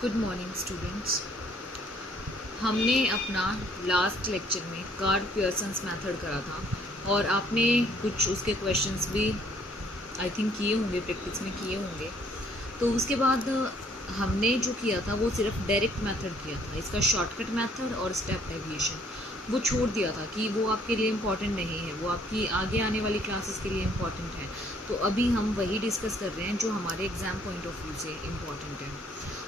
Good morning students. हमने अपना last lecture में कार्ल पियर्सन्स मेथड करा था और आपने कुछ उसके क्वेश्चंस भी आई थिंक किए होंगे, प्रैक्टिस में किए होंगे। तो उसके बाद हमने जो किया था वो सिर्फ डायरेक्ट मेथड किया था, इसका शॉर्टकट मेथड और स्टेप डेविएशन वो छोड़ दिया था कि वो आपके लिए इम्पॉर्टेंट नहीं है, वो आपकी आगे आने वाली क्लासेस के लिए इम्पॉर्टेंट है। तो अभी हम वही डिस्कस कर रहे हैं जो हमारे एग्ज़ाम पॉइंट ऑफ व्यू से इम्पॉर्टेंट है।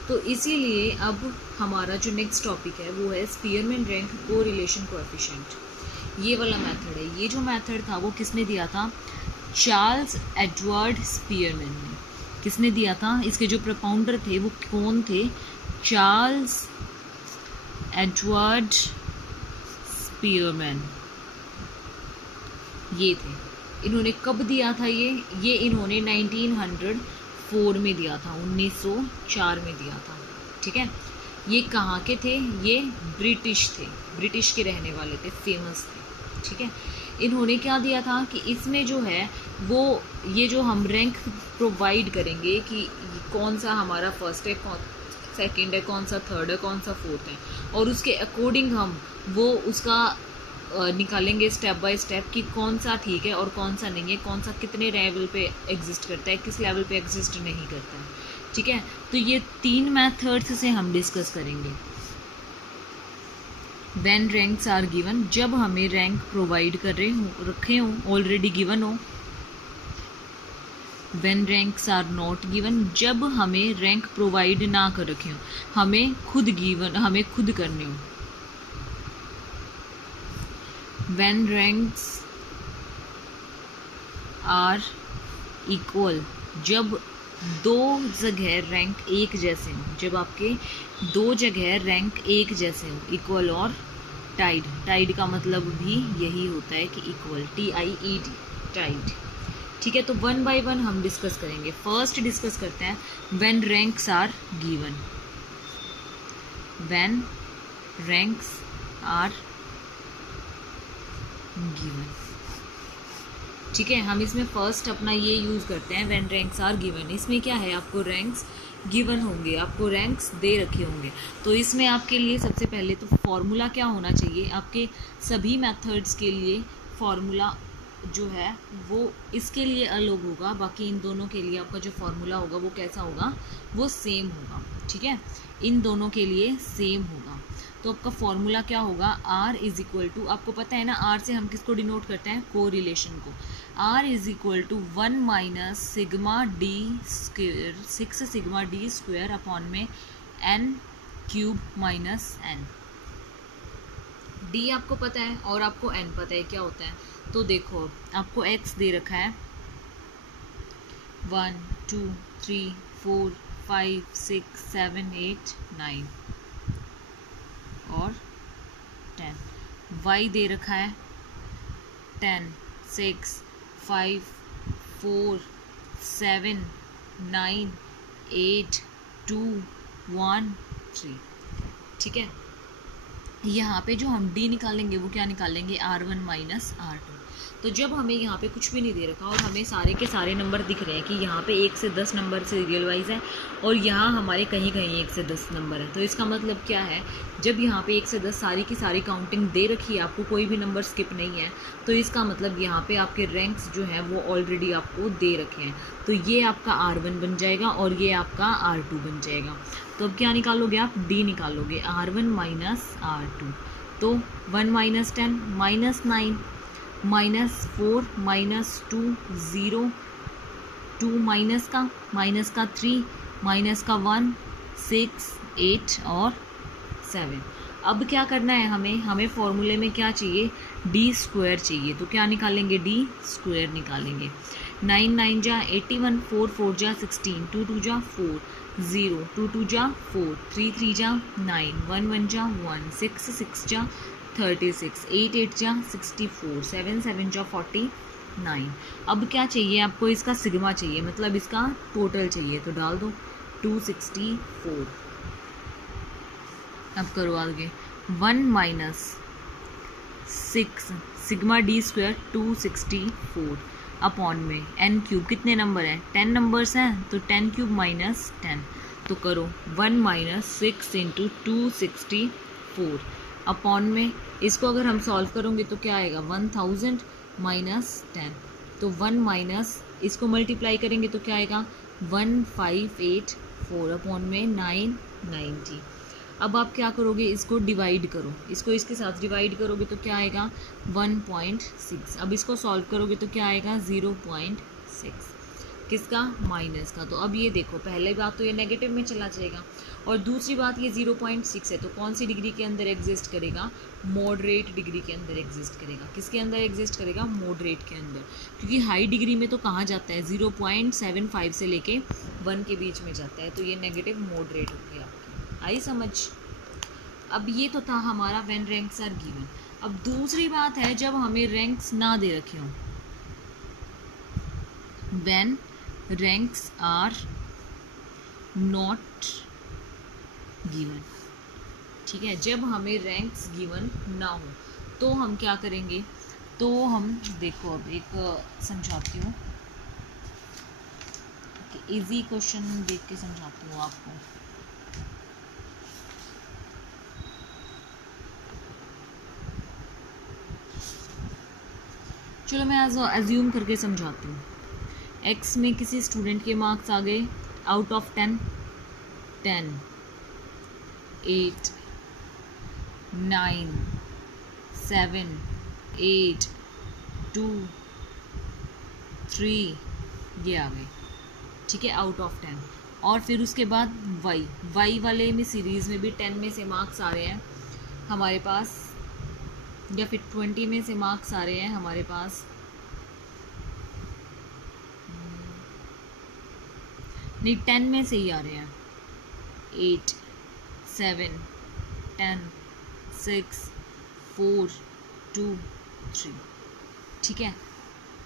तो इसीलिए अब हमारा जो नेक्स्ट टॉपिक है वो है स्पीयरमैन रैंक कोरिलेशन कोएफिशिएंट। ये वाला मेथड है। ये जो मेथड था वो किसने दिया था? चार्ल्स एडवर्ड स्पीयरमैन ने। किसने दिया था? इसके जो प्रपाउंडर थे वो कौन थे? चार्ल्स एडवर्ड स्पीयरमैन ये थे। इन्होंने कब दिया था ये इन्होंने 1904 में दिया था, 1904 में दिया था। ठीक है। ये कहाँ के थे? ये ब्रिटिश थे, ब्रिटिश के रहने वाले थे, फेमस थे। ठीक है। इन्होंने क्या दिया था कि इसमें जो है वो ये जो हम रैंक प्रोवाइड करेंगे कि कौन सा हमारा फर्स्ट है, कौन सेकंड है, कौन सा थर्ड है, कौन सा फोर्थ है, और उसके अकॉर्डिंग हम वो उसका निकालेंगे स्टेप बाय स्टेप कि कौन सा ठीक है और कौन सा नहीं है, कौन सा कितने लेवल पे एग्जिस्ट करता है, किस लेवल पे एग्जिस्ट नहीं करता है। ठीक है। तो ये 3 मेथड्स से हम डिस्कस करेंगे। व्हेन रैंक्स आर गिवन, जब हमें रैंक प्रोवाइड कर रखे हों, ऑलरेडी गिवन हो। When ranks are not given, जब हमें रैंक प्रोवाइड ना कर रखे हों, हमें खुद करने हो। When ranks are equal, जब दो जगह रैंक एक जैसे हो, जब आपके दो जगह रैंक एक जैसे हो, इक्वल और टाइड। टाइड का मतलब भी यही होता है कि इक्वल, TIED, टाइड। ठीक है। तो 1 by 1 हम डिस्कस करेंगे। फर्स्ट डिस्कस करते हैं when ranks are given. When ranks are given. ठीक है। हम इसमें फर्स्ट अपना ये यूज़ करते हैं व्हेन रैंक्स आर गिवन। इसमें क्या है? आपको रैंक्स गिवन होंगे, आपको रैंक्स दे रखे होंगे। तो इसमें आपके लिए सबसे पहले तो फॉर्मूला क्या होना चाहिए? आपके सभी मेथड्स के लिए फॉर्मूला जो है वो इसके लिए अलग होगा, बाकी इन दोनों के लिए आपका जो फॉर्मूला होगा वो कैसा होगा? वो सेम होगा। ठीक है। इन दोनों के लिए सेम होगा। तो आपका फॉर्मूला क्या होगा? R इज इक्वल टू, आपको पता है ना R से हम किसको डिनोट करते हैं? कोरिलेशन को। R is equal to 1 minus sigma D square, 6 sigma D square upon में n cube minus n। D आपको पता है और आपको n पता है क्या होता है। तो देखो आपको x दे रखा है 1 2 3 4 5 6 7 8 9 और 10। y दे रखा है 10 6 5 4 7 9 8 2 1 3। ठीक है। यहाँ पे जो हम d निकालेंगे वो क्या निकालेंगे? R1 minus R2। तो जब हमें यहाँ पे कुछ भी नहीं दे रखा और हमें सारे के सारे नंबर दिख रहे हैं कि यहाँ पे 1 से 10 नंबर सीरियल वाइज है और यहाँ हमारे कहीं कहीं 1 से 10 नंबर है, तो इसका मतलब क्या है? जब यहाँ पे 1 से 10 सारी की सारी काउंटिंग दे रखी है, आपको कोई भी नंबर स्किप नहीं है, तो इसका मतलब यहाँ पे आपके रैंक्स जो हैं वो ऑलरेडी आपको दे रखे हैं। तो ये आपका R1 बन जाएगा और ये आपका R2 बन जाएगा। तो अब क्या निकालोगे आप? D निकालोगे, R1 माइनस R2। तो 1 minus 10 minus 9 minus 4 minus 2 0 2 minus का 3 माइनस का 1 6 8 और 7। अब क्या करना है हमें फॉर्मूले में क्या चाहिए? D स्क्वायर चाहिए। तो क्या निकालेंगे? D स्क्वायर निकालेंगे। 9 9 जा 81, 4 4 जा 16, 2 2 जा 4 0, 2 2 जा 4, 3 3 जा 9, 1 1 जा 1, 6 6 जा 36, 8 8 जा 64, 7 7 जा 49। अब क्या चाहिए आपको? इसका सिग्मा चाहिए, मतलब इसका टोटल चाहिए। तो डाल दो 264। अब करो आगे। 1 minus 6 sigma D square 264 upon में n क्यूब, कितने नंबर हैं? 10 नंबर्स हैं, तो 10 क्यूब माइनस 10। तो करो 1 माइनस 6 इंटू 264 अपॉन में इसको अगर हम सॉल्व करोगे तो क्या आएगा 1000 माइनस 10, तो 1 माइनस इसको मल्टीप्लाई करेंगे तो क्या आएगा 1584 अपॉन में 990। अब आप क्या करोगे, इसको डिवाइड करो, इसको इसके साथ डिवाइड करोगे तो क्या आएगा 1.6। अब इसको सॉल्व करोगे तो क्या आएगा 0.6, किसका, माइनस का। तो अब ये देखो, पहले बात तो ये नेगेटिव में चला जाएगा, और दूसरी बात ये 0.6 है तो कौन सी डिग्री के अंदर एग्जिस्ट करेगा, मॉडरेट डिग्री के अंदर एग्जिस्ट करेगा। किसके अंदर एग्जिस्ट करेगा, मॉडरेट के अंदर, क्योंकि हाई डिग्री में तो कहाँ जाता है 0.75 से लेके 1 के बीच में जाता है, तो ये नेगेटिव मॉडरेट हो गया। आई समझ। अब ये तो था हमारा व्हेन रैंक्स आर गिवन। अब दूसरी बात है जब हमें रैंक्स ना दे रखे हों, when ranks are not given. ठीक है, जब हमें रैंक्स गिवन ना हो तो हम क्या करेंगे, तो हम देखो अब एक समझाती हूँ, इजी क्वेश्चन देख के समझाती हूँ आपको। चलो मैं एज्यूम करके समझाती हूँ। एक्स में किसी स्टूडेंट के मार्क्स आ गए आउट ऑफ 10, 10, 8, 9, 7, 8, 2, 3, ये आ गए। ठीक है, आउट ऑफ 10। और फिर उसके बाद वाई वाले में सीरीज़ में भी 10 में से मार्क्स आ रहे हैं हमारे पास, या फिर 20 में से मार्क्स आ रहे हैं हमारे पास, नहीं 10 में से ही आ रहे हैं, 8, 7, 10, 6, 4, 2, 3। ठीक है,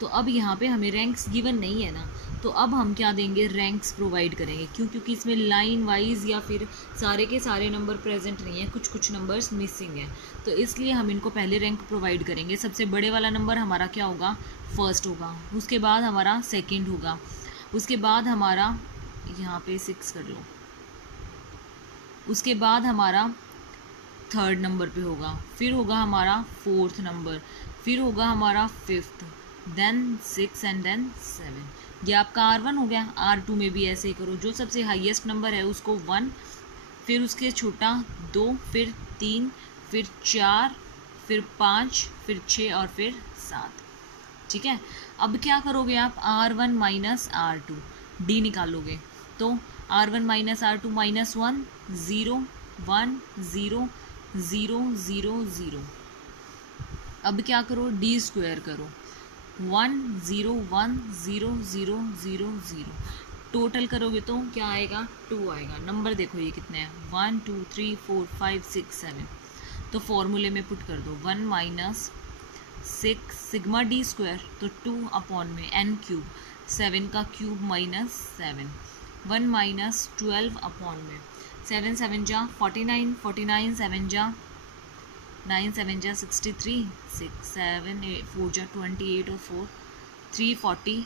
तो अब यहाँ पे हमें रैंक्स गिवन नहीं है ना, तो अब हम क्या देंगे, रैंक्स प्रोवाइड करेंगे। क्यों, क्योंकि इसमें लाइन वाइज या फिर सारे के सारे नंबर प्रेजेंट नहीं है, कुछ कुछ नंबर्स मिसिंग है, तो इसलिए हम इनको पहले रैंक प्रोवाइड करेंगे। सबसे बड़े वाला नंबर हमारा क्या होगा, फर्स्ट होगा, उसके बाद हमारा सेकंड होगा, उसके बाद हमारा यहाँ पे 6 कर लो, उसके बाद हमारा थर्ड नंबर पे होगा, फिर होगा हमारा फोर्थ नंबर, फिर होगा हमारा फिफ्थ, देन 6 एंड देन 7। ये आपका R1 हो गया। R2 में भी ऐसे ही करो, जो सबसे हाईएस्ट नंबर है उसको 1, फिर उसके छोटा 2, फिर 3, फिर 4, फिर 5, फिर 6 और फिर 7। ठीक है, अब क्या करोगे आप, R1 माइनस R2 D निकालोगे, तो R1 माइनस R2 माइनस 1, 0, 1, 0, 0, 0, 0। अब क्या करो, D स्क्वायर करो, 1, 0, 1, 0, 0, 0, 0। टोटल करोगे तो क्या आएगा, 2 आएगा। नंबर देखो ये कितने हैं, 1, 2, 3, 4, 5, 6, 7। तो फॉर्मूले में पुट कर दो, 1 माइनस 6 सिग्मा D स्क्वायर, तो 2 अपॉन में n क्यूब, 7 का क्यूब माइनस 7, 1 माइनस 12 अपॉन में 7 7 जा 49, 49 7 जा 9 7 जा 63, 6 7 8 4 जा 28 और 4 340,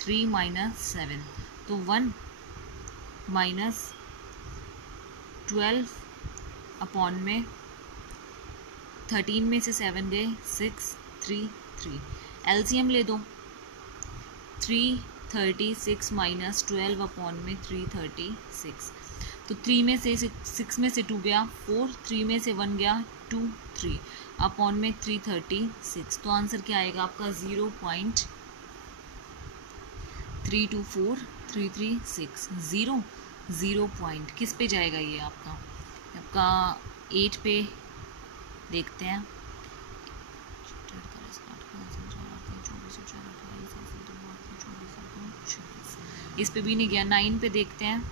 3 माइनस 7, तो 1 माइनस 12 अपॉन में 13 में से 7 गए 6, 3, 3। एलसीएम ले दो, 336 माइनस 12 अपॉन में 336, तो 3 में से 6 में से 2 गया 4, 3 में से 1 गया 2, 3 अपॉन में 336। तो आंसर क्या आएगा आपका 0.324336, 0 पॉइंट किस पे जाएगा ये आपका 8 पे देखते हैं। इस पे भी नहीं गया, 9 पे देखते हैं।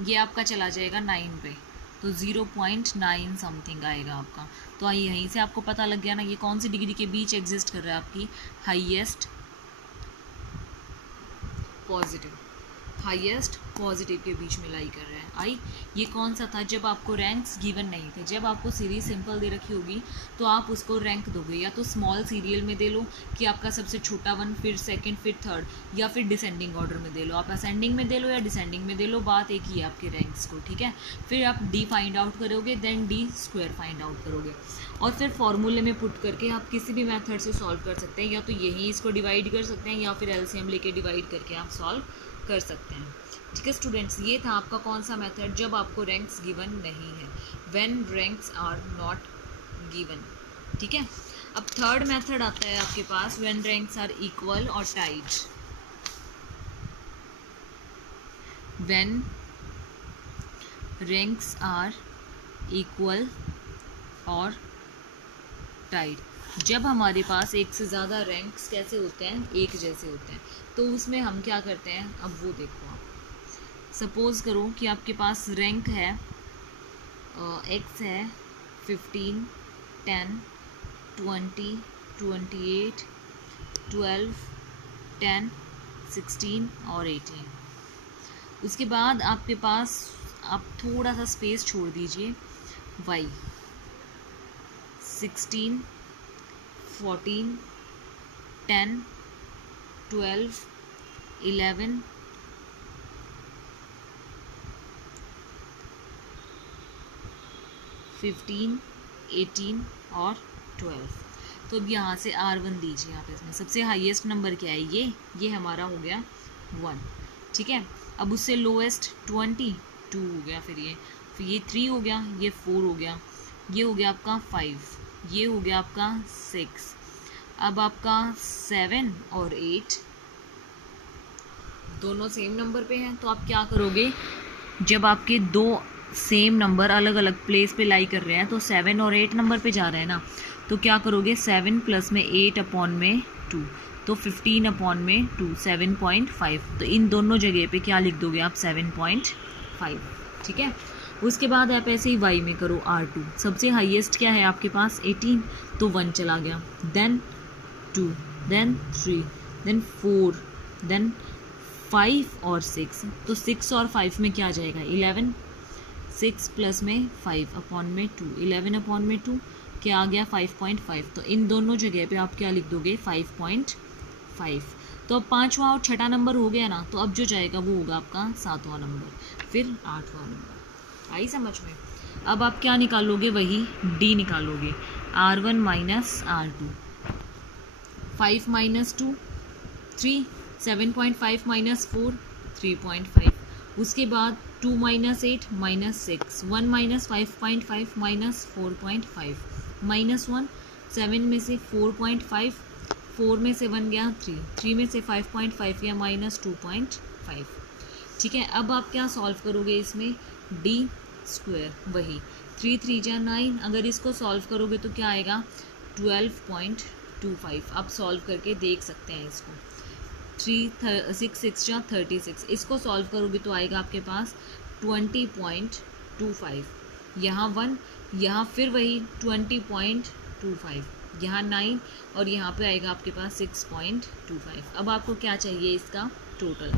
ये आपका चला जाएगा 9 पे, तो 0.9 समथिंग आएगा आपका। तो यहीं से आपको पता लग गया ना ये कौन सी डिग्री के बीच एग्जिस्ट कर रहा है, आपकी हाईएस्ट पॉजिटिव के बीच में लाई कर रहा है। आई। ये कौन सा था, जब आपको रैंक्स गिवन नहीं थे। जब आपको सीरीज सिंपल दे रखी होगी तो आप उसको रैंक दोगे, या तो स्मॉल सीरियल में दे लो कि आपका सबसे छोटा वन, फिर सेकंड, फिर थर्ड, या फिर डिसेंडिंग ऑर्डर में दे लो। आप असेंडिंग में दे लो या डिसेंडिंग में दे लो, बात एक ही है आपके रैंक्स को, ठीक है। फिर आप डी फाइंड आउट करोगे, then D square find out करोगे, और फिर फॉर्मूले में पुट करके आप किसी भी मेथड से सॉल्व कर सकते हैं, या तो यही इसको डिवाइड कर सकते हैं या फिर एलसीएम लेके डिवाइड करके आप सॉल्व कर सकते हैं, ठीक है स्टूडेंट्स। ये था आपका कौन सा मेथड, जब आपको रैंक्स गिवन नहीं है, when ranks are not given, ठीक है। अब थर्ड मेथड आता है आपके पास, व्हेन रैंक्स आर इक्वल और tied. When ranks are equal और टाइड, जब हमारे पास एक से ज़्यादा रैंक्स कैसे होते हैं, एक जैसे होते हैं, तो उसमें हम क्या करते हैं, अब वो देखो आप। सपोज करो कि आपके पास रैंक है एक्स है 15, 10, 20, 28, 12, 10, 16 और 18। उसके बाद आपके पास आप थोड़ा सा स्पेस छोड़ दीजिए, वाई 16, 14, 10, 12, 11, 15, 18 और 12। तो अब यहाँ से R1 दीजिए आप। इसमें सबसे हाईएस्ट नंबर क्या है, ये हमारा हो गया 1, ठीक है। अब उससे लोएस्ट 22 हो गया, फिर ये 3 हो गया, ये 4 हो गया, ये हो गया आपका 5, ये हो गया आपका 6। अब आपका 7 और 8 दोनों सेम नंबर पे हैं, तो आप क्या करोगे, जब आपके दो सेम नंबर अलग अलग प्लेस पे लाई कर रहे हैं, तो 7 और 8 नंबर पे जा रहे हैं ना, तो क्या करोगे, 7 प्लस में 8 अपॉन में 2, तो 15 अपॉन में 2, 7.5। तो इन दोनों जगह पे क्या लिख दोगे आप, 7.5, ठीक है। उसके बाद आप ऐसे ही y में करो R2। सबसे हाईएस्ट क्या है आपके पास, 18, तो 1 चला गया, देन 2, देन 3, देन 4, देन 5 और 6। तो 6 और 5 में क्या आ जाएगा, 11, 6 प्लस में 5 अपॉन में 2, 11 अपॉन में 2 क्या आ गया, 5.5। तो इन दोनों जगह पे आप क्या लिख दोगे, 5.5। तो अब 5वां और 6ठा नंबर हो गया ना, तो अब जो जाएगा वो होगा आपका 7वां नंबर, फिर 8वां नंबर। आई समझ में। अब आप क्या निकालोगे, वही D निकालोगे, R1 minus R2, 5 minus 2 3, 7.5 minus 4 3.5। उसके बाद 2 minus 8 minus 6, 1 minus 5.5 minus 4.5, minus 1, 7 में से 4.5, 4 में से 1 गया 3, 3 में से 5.5 गया माइनस 2.5, ठीक है। अब आप क्या सॉल्व करोगे इसमें, D स्क्वायर, वही 3 3 जा 9। अगर इसको सॉल्व करोगे तो क्या आएगा, 12.25। आप सॉल्व करके देख सकते हैं इसको, 6 6 जा 36। इसको सॉल्व करोगे तो आएगा आपके पास 20.25। यहाँ 1, यहाँ फिर वही 20.25, यहाँ 9 और यहाँ पे आएगा आपके पास 6.25। अब आपको क्या चाहिए, इसका टोटल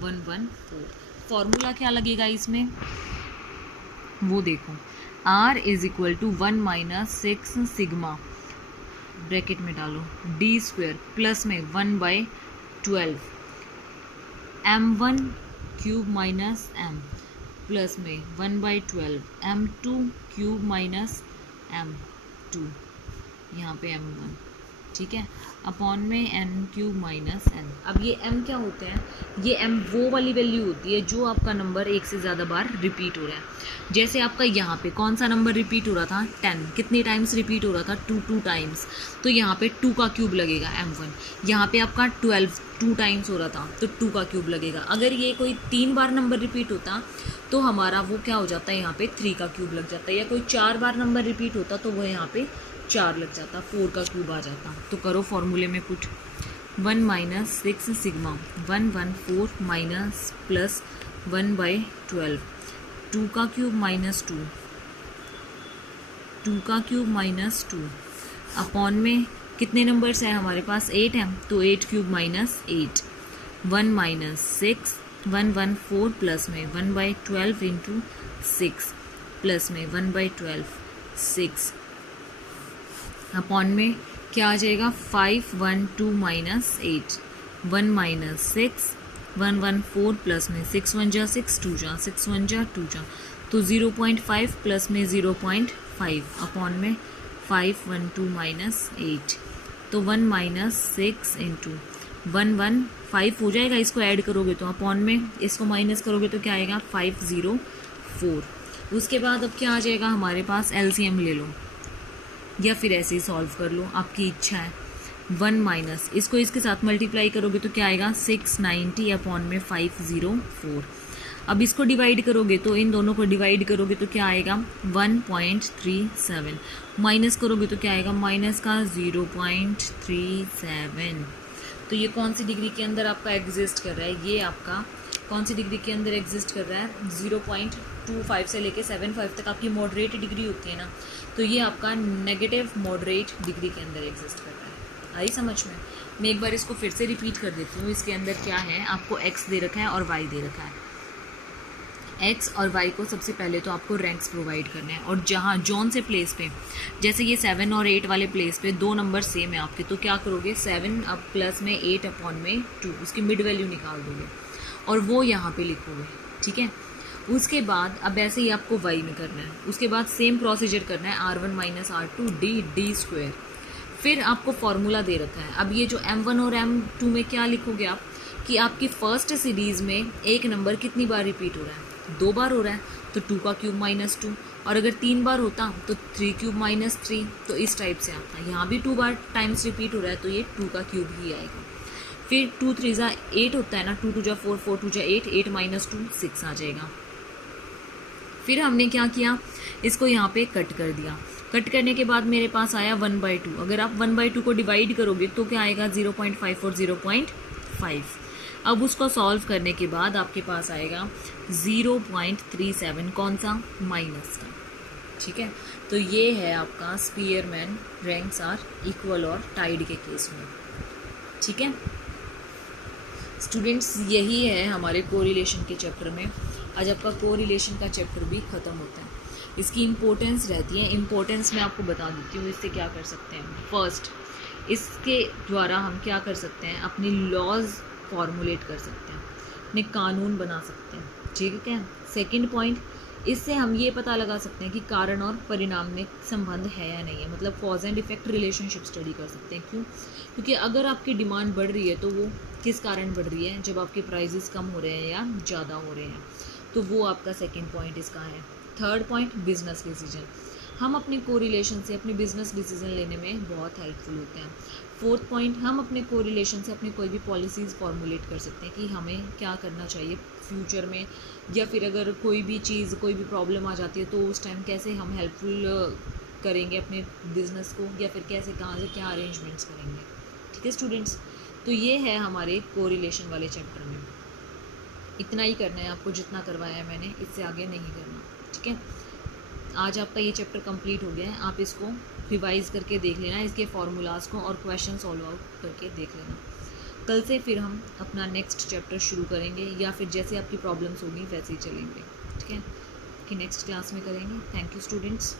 114। फॉर्मूला क्या लगेगा इसमें, वो देखो, R is equal to 1 minus 6 sigma, bracket में डालो, D स्क्वायर प्लस में 1/12 M1 cube minus M plus में 1/12 M2 क्यूब माइनस M2, यहाँ पे M1, ठीक है, अपॉन में n क्यूब माइनस n। अब ये m क्या होते हैं, ये m वो वाली वैल्यू होती है जो आपका नंबर एक से ज़्यादा बार रिपीट हो रहा है। जैसे आपका यहाँ पे कौन सा नंबर रिपीट हो रहा था, 10, कितनी टाइम्स रिपीट हो रहा था, 2 टाइम्स, तो यहाँ पे 2 का क्यूब लगेगा m1। यहाँ पे आपका 12 2 टाइम्स हो रहा था तो 2 का क्यूब लगेगा। अगर ये कोई 3 बार नंबर रिपीट होता तो हमारा वो क्या हो जाता है, यहाँ पे 3 का क्यूब लग जाता है, या कोई 4 बार नंबर रिपीट होता तो वो यहाँ पे 4 लग जाता, 4 का क्यूब आ जाता। तो करो फॉर्मूले में put, 1 minus 6 sigma 114 minus plus 1/12, 2 का क्यूब माइनस 2, 2 का क्यूब माइनस 2 अपॉन में कितने नंबर्स हैं हमारे पास, 8 है, तो 8 क्यूब माइनस 8, 1 माइनस 6 1/4 प्लस में 1/12 इंटू 6 प्लस में 1/12 6 अपॉन में क्या आ जाएगा 512 माइनस 8 1 माइनस 6 1/4 प्लस में 6 1 जा 6 2 जा 6 1 जा 2 जा तो 0.5 प्लस में 0.5 अपॉन में 512 माइनस 8 तो 1 माइनस 6 इंटू 115 हो जाएगा। इसको ऐड करोगे तो अपॉन में इसको माइनस करोगे तो क्या आएगा 504। उसके बाद अब क्या आ जाएगा हमारे पास एलसीएम ले लो या फिर ऐसे ही सॉल्व कर लो, आपकी इच्छा है। 1 माइनस इसको इसके साथ मल्टीप्लाई करोगे तो क्या आएगा 690 अपॉन में 504। अब इसको डिवाइड करोगे तो इन दोनों को डिवाइड करोगे तो क्या आएगा 1.37 माइनस करोगे तो क्या आएगा माइनस का 0.37। तो ये कौन सी डिग्री के अंदर आपका एग्जिस्ट कर रहा है, ये आपका कौन सी डिग्री के अंदर एग्जिस्ट कर रहा है 0.25 से लेके 75 तक आपकी मॉडरेट डिग्री होती है ना, तो ये आपका नेगेटिव मॉडरेट डिग्री के अंदर एग्जिस्ट कर रहा है। आई समझ में? मैं एक बार इसको फिर से रिपीट कर देती हूँ। इसके अंदर क्या है, आपको x दे रखा है और y दे रखा है। x और y को सबसे पहले तो आपको रैंक्स प्रोवाइड करने हैं और जहाँ जौन से प्लेस पे, जैसे ये 7 और 8 वाले प्लेस पे दो नंबर सेम है आपके, तो क्या करोगे 7 अब प्लस में 8 अपॉन में 2 उसकी मिड वैल्यू निकाल दोगे और वो यहाँ पे लिखोगे, ठीक है। उसके बाद अब ऐसे ही आपको y में करना है। उसके बाद सेम प्रोसीजर करना है r1 minus r2 d square. फिर आपको फॉर्मूला दे रखा है। अब ये जो m1 और m2 में क्या लिखोगे आप कि आपकी फर्स्ट सीरीज़ में एक नंबर कितनी बार रिपीट हो रहा है, 2 बार हो रहा है तो 2 का क्यूब माइनस 2, और अगर 3 बार होता तो 3 क्यूब माइनस 3। तो इस टाइप से आता। यहाँ भी 2 बार टाइम्स रिपीट हो रहा है तो ये 2 का क्यूब ही आएगा। फिर 2 3 जा 8 होता है ना, 2 2 जा 4 4 2 जा 8 8 माइनस 2 6 आ जाएगा। फिर हमने क्या किया, इसको यहाँ पे कट कर दिया। कट करने के बाद मेरे पास आया 1/2। अगर आप 1/2 को डिवाइड करोगे तो क्या आएगा 0.5 और 0.5। अब उसको सॉल्व करने के बाद आपके पास आएगा 0.37, कौन सा, माइनस का, ठीक है। तो ये है आपका स्पीयरमैन रैंक्स आर इक्वल और टाइड के केस में, ठीक है स्टूडेंट्स। यही है हमारे कोरिलेशन के चैप्टर में। आज आपका कोरिलेशन का चैप्टर भी ख़त्म होता है। इसकी इम्पोर्टेंस रहती है, इम्पोर्टेंस मैं आपको बता देती हूँ। इससे क्या कर सकते हैं, फर्स्ट इसके द्वारा हम क्या कर सकते हैं, अपनी लॉज फॉर्मुलेट कर सकते हैं, अपने कानून बना सकते हैं, ठीक है। सेकंड पॉइंट, इससे हम ये पता लगा सकते हैं कि कारण और परिणाम में संबंध है या नहीं है, मतलब cause and effect relationship study कर सकते हैं। क्यों? क्योंकि अगर आपकी डिमांड बढ़ रही है तो वो किस कारण बढ़ रही है, जब आपके प्राइजेस कम हो रहे हैं या ज़्यादा हो रहे हैं, तो वो आपका सेकेंड पॉइंट इसका है। Third point, business decision. हम अपने कोरिलेशन से अपने बिजनेस डिसीजन लेने में बहुत हेल्पफुल होते हैं। फोर्थ पॉइंट, हम अपने कोरिलेशन से अपनी कोई भी पॉलिसीज़ फॉर्मुलेट कर सकते हैं कि हमें क्या करना चाहिए फ्यूचर में, या फिर अगर कोई भी चीज़, कोई भी प्रॉब्लम आ जाती है तो उस टाइम कैसे हम हेल्पफुल करेंगे अपने बिजनेस को, या फिर कैसे कहाँ से क्या अरेंजमेंट्स करेंगे, ठीक है स्टूडेंट्स। तो ये है हमारे कोरिलेशन वाले चैप्टर में। इतना ही करना है आपको जितना करवाया है मैंने, इससे आगे नहीं करना, ठीक है। आज आपका ये चैप्टर कंप्लीट हो गया है। आप इसको रिवाइज़ करके देख लेना, इसके फार्मूलाज को और क्वेश्चन सॉल्व आउट करके देख लेना। कल से फिर हम अपना नेक्स्ट चैप्टर शुरू करेंगे, या फिर जैसे आपकी प्रॉब्लम्स होगी वैसे ही चलेंगे, ठीक है, कि नेक्स्ट क्लास में करेंगे। Thank you students.